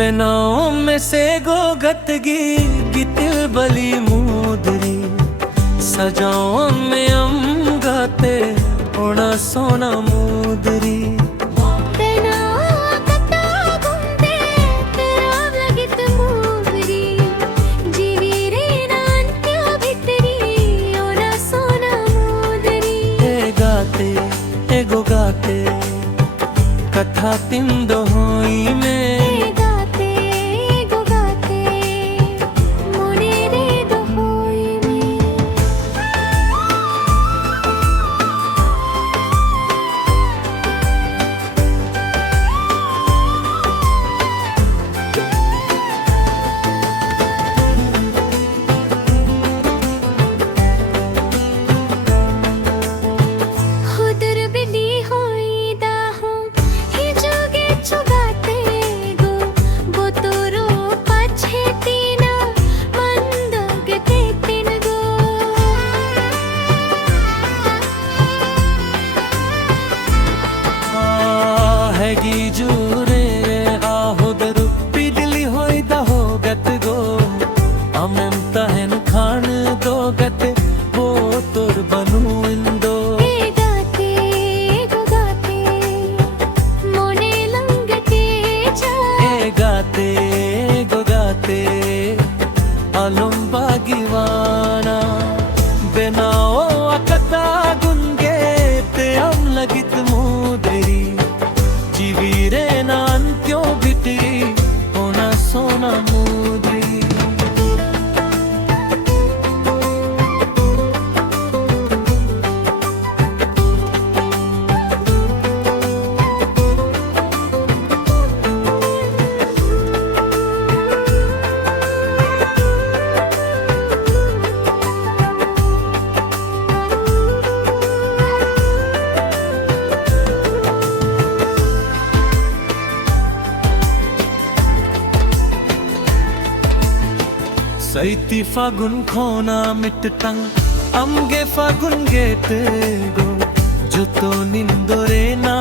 बेनाओं में से गोगतगी गितिल बली मूदरी सजाओं में हम गाते होना सोना मूदरी एगो गाते कथा तिम दोहोई में गाते एगो गाते मोने रे दोहोई में जूरे आहुदर पिदली होई दा हो गत गो अमम तहन खान दो गत वो तुर बनू इंदो गाते गो गाते मोने लंगते जा गाते गो गाते अलुम बागीवाना बेनाओ अकता गुंगे ते हम लगित मूदरी जीवीरे नान्त्यो बिटरी होना सोना मूदरी सैती फागुन खोना मिट्टंग अमगे फागुन गेते गो जो तो निंदोरे ना